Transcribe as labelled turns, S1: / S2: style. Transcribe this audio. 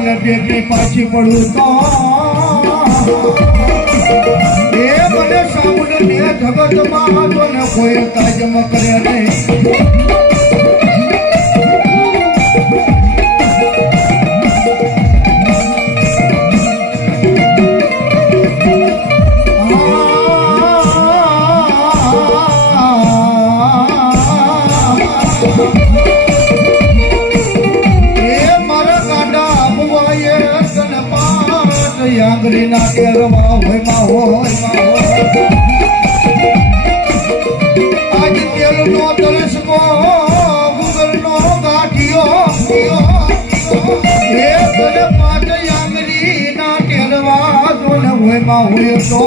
S1: ને બેટી પાછી પડું તો. એ મને સામુને ને જગતમાં તો ને કોઈ કાજમ કરે નહીં. પાંચ આંગળીના ટેરવા હોય, માં હોય આજ તેલનો તલસકો ગુગલનો ગાંઠિયો પાંચ આંગળીના ટેરવા જો હોય, માં હોય તો.